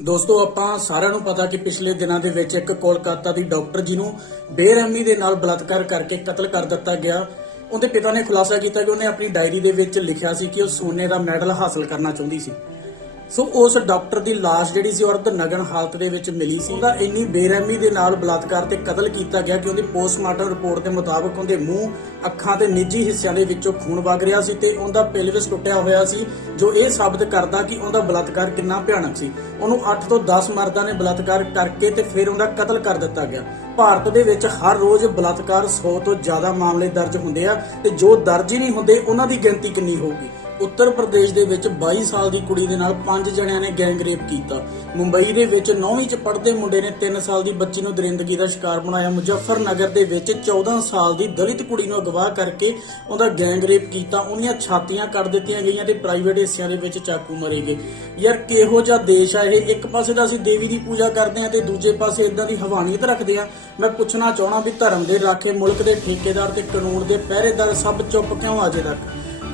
ਦੋਸਤੋ, ਆਪਾਂ ਸਾਰਿਆਂ ਨੂੰ ਪਤਾ ਕਿ ਪਿਛਲੇ ਦਿਨਾਂ ਦੇ ਵਿੱਚ ਇੱਕ ਕੋਲਕਾਤਾ ਦੀ ਡਾਕਟਰ ਜੀ ਨੂੰ ਬੇਰਹਿਮੀ ਦੇ ਨਾਲ ਬਲਾਤਕਾਰ ਕਰਕੇ ਕਤਲ ਕਰ ਦਿੱਤਾ ਗਿਆ। ਉਹਦੇ ਪਿਤਾ ਨੇ ਖੁਲਾਸਾ ਕੀਤਾ ਕਿ ਉਹਨੇ ਆਪਣੀ ਡਾਇਰੀ ਦੇ ਵਿੱਚ ਲਿਖਿਆ ਸੀ ਕਿ ਉਹ ਸੋਨੇ ਦਾ ਮੈਡਲ ਹਾਸਲ ਕਰਨਾ ਚਾਹੁੰਦੀ ਸੀ। ਸੋ ਉਸ ਡਾਕਟਰ ਦੀ ਲਾਸ਼ ਜਿਹੜੀ ਸੀ ਔਰਤ ਨਗਨ ਹਾਲਤ ਦੇ ਵਿੱਚ ਮਿਲੀ ਸੀ। ਉਹਦਾ ਇੰਨੀ ਬੇਰਹਿਮੀ ਦੇ ਨਾਲ ਬਲਾਤਕਾਰ ਤੇ ਕਤਲ ਕੀਤਾ ਗਿਆ ਕਿ ਉਹਦੀ ਪੋਸਟਮਾਰਟਮ ਰਿਪੋਰਟ ਦੇ ਮੁਤਾਬਕ ਉਹਦੇ ਮੂੰਹ, ਅੱਖਾਂ ਤੇ ਨਿੱਜੀ ਹਿੱਸਿਆਂ ਦੇ ਵਿੱਚੋਂ ਖੂਨ ਵਗ ਰਿਹਾ ਸੀ ਤੇ ਉਹਦਾ ਪਿਲਵਿਸ ਟੁੱਟਿਆ ਹੋਇਆ ਸੀ, ਜੋ ਇਹ ਸਾਬਤ ਕਰਦਾ ਕਿ ਉਹਦਾ ਬਲਾਤਕਾਰ ਕਿੰਨਾ ਭਿਆਨਕ ਸੀ। ਉਹਨੂੰ 8 ਤੋਂ 10 ਮਰਦਾਂ ਨੇ ਬਲਾਤਕਾਰ ਕਰਕੇ ਤੇ ਫਿਰ ਉਹਦਾ ਕਤਲ ਕਰ ਦਿੱਤਾ ਗਿਆ। ਭਾਰਤ ਦੇ ਵਿੱਚ ਹਰ ਰੋਜ਼ ਬਲਾਤਕਾਰ 100 ਤੋਂ ਜ਼ਿਆਦਾ ਮਾਮਲੇ ਦਰਜ ਹੁੰਦੇ ਆ ਤੇ ਜੋ ਦਰਜ ਹੀ ਨਹੀਂ ਹੁੰਦੇ, ਉਹਨਾਂ ਦੀ ਗਿਣਤੀ ਕਿੰਨੀ ਹੋਊਗੀ? ਉੱਤਰ ਪ੍ਰਦੇਸ਼ ਦੇ ਵਿੱਚ 22 ਸਾਲ ਦੀ ਕੁੜੀ ਦੇ ਨਾਲ ਪੰਜ ਜਣਿਆਂ ਨੇ ਗੈਂਗ ਰੇਪ ਕੀਤਾ। ਮੁੰਬਈ ਦੇ ਵਿੱਚ 9ਵੀਂ ਚ ਪੜ੍ਹਦੇ ਮੁੰਡੇ ਨੇ 3 ਸਾਲ ਦੀ ਬੱਚੀ ਨੂੰ ਦਰਿੰਦਗੀ ਦਾ ਸ਼ਿਕਾਰ ਬਣਾਇਆ। ਮੁਜ਼ੱਫਰਨਗਰ ਦੇ ਵਿੱਚ 14 ਸਾਲ ਦੀ ਦਲਿਤ ਕੁੜੀ ਨੂੰ ਅਗਵਾ ਕਰਕੇ ਉਹਦਾ ਗੈਂਗ ਰੇਪ ਕੀਤਾ। ਉਹਦੀਆਂ ਛਾਤੀਆਂ ਕੱਟ ਦਿੱਤੀਆਂ ਗਈਆਂ ਤੇ ਪ੍ਰਾਈਵੇਟ ਹਿੱਸਿਆਂ ਦੇ ਵਿੱਚ ਚਾਕੂ ਮਾਰੇ ਗਏ। ਯਾਰ, ਕਿਹੋ ਜਿਹਾ ਦੇਸ਼ ਆ ਇਹ? ਇੱਕ ਪਾਸੇ ਤਾਂ ਅਸੀਂ ਦੇਵੀ ਦੀ ਪੂਜਾ ਕਰਦੇ ਆ ਤੇ ਦੂਜੇ ਪਾਸੇ ਇਦਾਂ ਦੀ ਹਵਾਨੀਅਤ ਰੱਖਦੇ ਆ ਮੈਂ ਪੁੱਛਣਾ ਚਾਹਣਾ ਵੀ ਧਰਮ ਦੇ ਰਾਖੇ ਮੁਲਕ ਦੇ ਠੇਕੇਦਾਰ ਤੇ ਕਾਨੂੰਨ ਦੇ ਪਹਿਰੇਦਾਰ ਸਭ ਚੁੱਪ ਕਿਉਂ ਅਜੇ ਤੱਕ?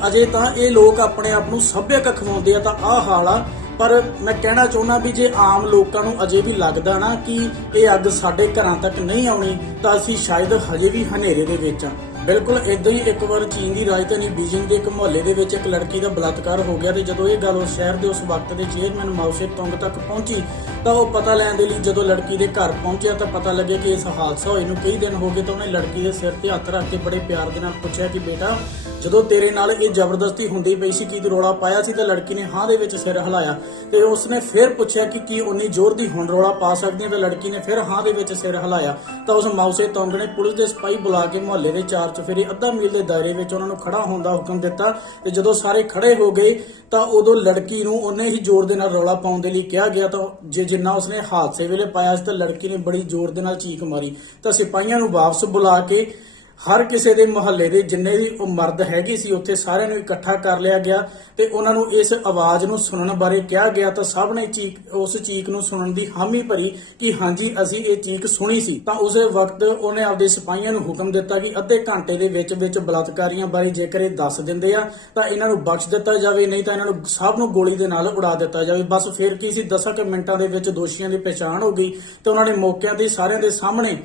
ਅਜੇ ਤਾਂ ਇਹ ਲੋਕ ਆਪਣੇ ਆਪ ਨੂੰ ਸੱਭਿਅਕ ਖਵਾਉਂਦੇ ਆ ਤਾਂ ਆਹ ਹਾਲ ਆ। ਪਰ ਮੈਂ ਕਹਿਣਾ ਚਾਹੁੰਦਾ ਵੀ ਜੇ ਆਮ ਲੋਕਾਂ ਨੂੰ ਅਜੇ ਵੀ ਲੱਗਦਾ ਨਾ ਕਿ ਇਹ ਅੱਗ ਸਾਡੇ ਘਰਾਂ ਤੱਕ ਨਹੀਂ ਆਉਣੀ, ਤਾਂ ਅਸੀਂ ਸ਼ਾਇਦ ਹਜੇ ਵੀ ਹਨੇਰੇ ਦੇ ਵਿੱਚ ਆ। ਬਿਲਕੁਲ ਇਦਾਂ ਹੀ ਇੱਕ ਵਾਰ ਚੀਨ ਦੀ ਰਾਜਧਾਨੀ ਬੀਜਿੰਗ ਦੇ ਇੱਕ ਮੁਹੱਲੇ ਦੇ ਵਿੱਚ ਇੱਕ ਲੜਕੀ ਦਾ ਬਲਾਤਕਾਰ ਹੋ ਗਿਆ ਤੇ ਜਦੋਂ ਇਹ ਗੱਲ ਉਸ ਸ਼ਹਿਰ ਦੇ ਉਸ ਵਕਤ ਦੇ ਚੇਅਰਮੈਨ ਮਾਉਸੇ ਤੁੰਗ ਤੱਕ ਪਹੁੰਚੀ, ਤਾਂ ਉਹ ਪਤਾ ਲੈਣ ਦੇ ਲਈ ਜਦੋਂ ਲੜਕੀ ਦੇ ਘਰ ਪਹੁੰਚਿਆ ਤਾਂ ਪਤਾ ਲੱਗਿਆ ਕਿ ਇਸ ਹਾਦਸਾ ਹੋਏ ਨੂੰ ਕਈ ਦਿਨ ਹੋ ਗਏ ਤਾਂ ਉਹਨੇ ਲੜਕੀ ਦੇ ਸਿਰ ਤੇ ਹੱਥ ਰੱਖ ਕੇ ਬੜੇ ਪਿਆਰ ਦੇ ਨਾਲ ਪੁੱਛਿਆ ਕਿ ਬੇਟਾ, ਜਦੋਂ ਤੇਰੇ ਨਾਲ ਇਹ ਜ਼ਬਰਦਸਤੀ ਹੁੰਦੀ ਪਈ ਸੀ, ਕੀ ਤੂੰ ਰੋਲਾ ਪਾਇਆ ਸੀ? ਤਾਂ ਲੜਕੀ ਨੇ ਹਾਂ ਦੇ ਵਿੱਚ ਸਿਰ ਹਿਲਾਇਆ ਤੇ ਉਸਨੇ ਫਿਰ ਪੁੱਛਿਆ ਕਿ ਕੀ ਉਨੀ ਜ਼ੋਰ ਦੀ ਹੁਣ ਰੋਲਾ ਪਾ ਸਕਦੀ ਹੈ ਤਾਂ ਲੜਕੀ ਨੇ ਫਿਰ ਹਾਂ ਦੇ ਵਿੱਚ ਸਿਰ ਹਿਲਾਇਆ ਤਾਂ ਉਸ ਮਾਉਸੇ ਤੌਂਗ ਨੇ ਪੁਲਿਸ ਦੇ ਸਿਪਾਹੀ ਬੁਲਾ ਕੇ ਮੁਹੱਲੇ ਦੇ ਚਾਰ ਚੁਫੇਰੇ ਅੱਧਾ ਮੀਲ ਦੇ ਦਾਇਰੇ ਵਿੱਚ ਉਹਨਾਂ ਨੂੰ ਖੜਾ ਹੋਣ ਦਾ ਹੁਕਮ ਦਿੱਤਾ ਤੇ ਜਦੋਂ ਸਾਰੇ ਖੜੇ ਹੋ ਗਏ ਤਾਂ ਉਦੋਂ ਲੜਕੀ ਨੂੰ ਉਹਨੇ ਹੀ ਜ਼ੋਰ ਦੇ ਨਾਲ ਰੌਲਾ ਪਾਉਣ ਦੇ ਲਈ ਕਿਹਾ ਗਿਆ ਤਾਂ ਜੇ ਜਿੰਨਾ ਉਸਨੇ ਹਾਦਸੇ ਵੇਲੇ ਪਾਇਆ ਸੀ ਤਾਂ ਲੜਕੀ ਨੇ ਬੜੀ ਜ਼ੋਰ ਦੇ ਨਾਲ ਚੀਕ ਮਾਰੀ ਤਾਂ ਸਿਪਾਹੀਆਂ ਨੂੰ ਵਾਪਸ ਬੁਲਾ ਕੇ ਹਰ ਕਿਸੇ ਦੇ ਮੁਹੱਲੇ ਦੇ ਜਿੰਨੇ ਵੀ ਉਹ ਮਰਦ ਹੈਗੇ ਸੀ, ਉੱਥੇ ਸਾਰਿਆਂ ਨੂੰ ਇਕੱਠਾ ਕਰ ਲਿਆ ਗਿਆ ਤੇ ਉਹਨਾਂ ਨੂੰ ਇਸ ਆਵਾਜ਼ ਨੂੰ ਸੁਣਨ ਬਾਰੇ ਕਿਹਾ ਗਿਆ ਤਾਂ ਸਭ ਨੇ ਚੀਕ, ਉਸ ਚੀਕ ਨੂੰ ਸੁਣਨ ਦੀ ਹਾਮੀ ਭਰੀ ਕਿ ਹਾਂਜੀ, ਅਸੀਂ ਇਹ ਚੀਕ ਸੁਣੀ ਸੀ। ਤਾਂ ਉਸੇ ਵਕਤ ਉਹਨੇ ਆਪਦੇ ਸਿਪਾਹੀਆਂ ਨੂੰ ਹੁਕਮ ਦਿੱਤਾ ਕਿ ਅੱਧੇ ਘੰਟੇ ਦੇ ਵਿੱਚ ਵਿੱਚ ਬਲਾਤਕਾਰੀਆਂ ਬਾਰੇ ਜੇਕਰ ਇਹ ਦੱਸ ਦਿੰਦੇ ਆ, ਤਾਂ ਇਹਨਾਂ ਨੂੰ ਬਖਸ਼ ਦਿੱਤਾ ਜਾਵੇ, ਨਹੀਂ ਤਾਂ ਇਹਨਾਂ ਨੂੰ ਸਭ ਨੂੰ ਗੋਲੀ ਦੇ ਨਾਲ ਉਡਾ ਦਿੱਤਾ ਜਾਵੇ। ਬਸ ਫਿਰ ਕੀ ਸੀ 10 ਕੁ ਮਿੰਟਾਂ ਦੇ ਵਿੱਚ ਦੋਸ਼ੀਆਂ ਦੀ ਪਛਾਣ ਹੋ ਗਈ ਤੇ ਉਹਨਾਂ ਨੇ ਮੌਕਿਆਂ ਤੇ ਸਾਰਿਆਂ ਦੇ ਸਾਹਮਣੇ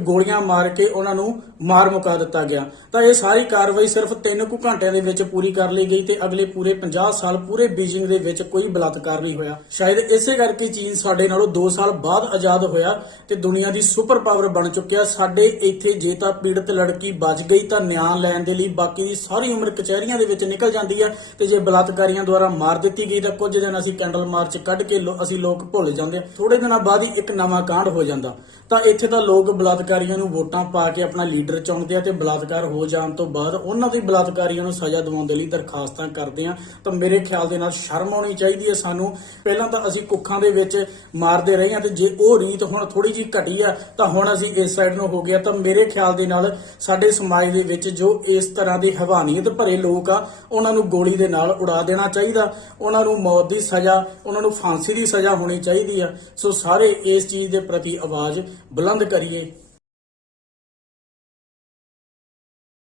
ਗੋਲੀਆਂ ਮਾਰ ਕੇ ਉਹਨਾਂ ਨੂੰ ਮਾਰ ਮੁਕਾ ਦਿੱਤਾ ਗਿਆ। ਤਾਂ ਇਹ ਸਾਰੀ ਕਾਰਵਾਈ ਸਿਰਫ 3 ਕੁ ਘੰਟਿਆਂ ਦੇ ਵਿੱਚ ਪੂਰੀ ਕਰ ਲਈ ਗਈ ਤੇ ਅਗਲੇ ਪੂਰੇ 50 ਸਾਲ ਪੂਰੇ ਬੀਜਿੰਗ ਦੇ ਵਿੱਚ ਕੋਈ ਬਲਾਤਕਾਰ ਨਹੀਂ ਹੋਇਆ। ਸ਼ਾਇਦ ਇਸੇ ਕਰਕੇ ਚੀਨ ਸਾਡੇ ਨਾਲੋਂ 2 ਸਾਲ ਬਾਅਦ ਆਜ਼ਾਦ ਹੋਇਆ ਤੇ ਦੁਨੀਆ ਦੀ ਸੁਪਰ ਪਾਵਰ ਬਣ ਚੁੱਕਿਆ। ਸਾਡੇ ਇੱਥੇ ਜੇ ਤਾਂ ਪੀੜਤ ਲੜਕੀ ਬਚ ਗਈ ਤਾਂ ਨਿਆਂ ਲੈਣ ਦੇ ਲਈ ਬਾਕੀ ਦੀ ਸਾਰੀ ਉਮਰ ਕਚਹਿਰੀਆਂ ਦੇ ਵਿੱਚ ਨਿਕਲ ਜਾਂਦੀ ਹੈ ਤੇ ਜੇ ਬਲਾਤਕਾਰੀਆਂ ਦੁਆਰਾ ਮਾਰ ਦਿੱਤੀ ਗਈ ਤਾਂ ਕੁਝ ਦਿਨ ਅਸੀਂ ਕੈਂਡਲ ਮਾਰਚ ਕੱਢ ਕੇ ਅਸੀਂ ਲੋਕ ਭੁੱਲ ਜਾਂਦੇ ਥੋੜੇ ਦਿਨਾਂ ਬਾਅਦ ਹੀ ਇੱਕ ਨਵਾਂ ਕਾਂਡ ਹੋ ਜਾਂਦਾ। ਤਾਂ ਇੱਥੇ ਤਾਂ ਲੋਕ ਬਲਾਤਕਾਰੀਆਂ ਨੂੰ ਵੋਟਾਂ ਪਾ ਕੇ ਆਪਣਾ ਲੀਡਰ ਚੁਣਦੇ ਆ ਤੇ ਬਲਾਤਕਾਰ ਹੋ ਜਾਣ ਤੋਂ ਬਾਅਦ ਉਹਨਾਂ ਦੇ ਬਲਾਤਕਾਰੀਆਂ ਨੂੰ ਸਜ਼ਾ ਦਿਵਾਉਣ ਦੇ ਲਈ ਦਰਖਾਸਤਾਂ ਕਰਦੇ ਆ ਤਾਂ ਮੇਰੇ ਖਿਆਲ ਦੇ ਨਾਲ ਸ਼ਰਮ ਆਉਣੀ ਚਾਹੀਦੀ ਹੈ ਸਾਨੂੰ। ਪਹਿਲਾਂ ਤਾਂ ਅਸੀਂ ਕੁੱਖਾਂ ਦੇ ਵਿੱਚ ਮਾਰਦੇ ਰਹੇ ਆ ਤੇ ਜੇ ਉਹ ਰੀਤ ਹੁਣ ਥੋੜੀ ਜਿਹੀ ਘਟੀ ਆ, ਤਾਂ ਹੁਣ ਅਸੀਂ ਇਸ ਸਾਈਡ ਨੂੰ ਹੋ ਗਿਆ। ਤਾਂ ਮੇਰੇ ਖਿਆਲ ਦੇ ਨਾਲ ਸਾਡੇ ਸਮਾਜ ਦੇ ਵਿੱਚ ਜੋ ਇਸ ਤਰ੍ਹਾਂ ਦੀ ਹਵਾਨੀਅਤ ਭਰੇ ਲੋਕ ਆ, ਉਹਨਾਂ ਨੂੰ ਗੋਲੀ ਦੇ ਨਾਲ ਉਡਾ ਦੇਣਾ ਚਾਹੀਦਾ। ਉਹਨਾਂ ਨੂੰ ਮੌਤ ਦੀ ਸਜ਼ਾ, ਉਹਨਾਂ ਨੂੰ ਫਾਂਸੀ ਦੀ ਸਜ਼ਾ ਹੋਣੀ ਚਾਹੀਦੀ ਆ। ਸੋ ਸਾਰੇ ਇਸ ਚੀਜ਼ ਦੇ ਪ੍ਰਤੀ ਆਵਾਜ਼ ਬੁਲੰਦ ਕਰੀਏ।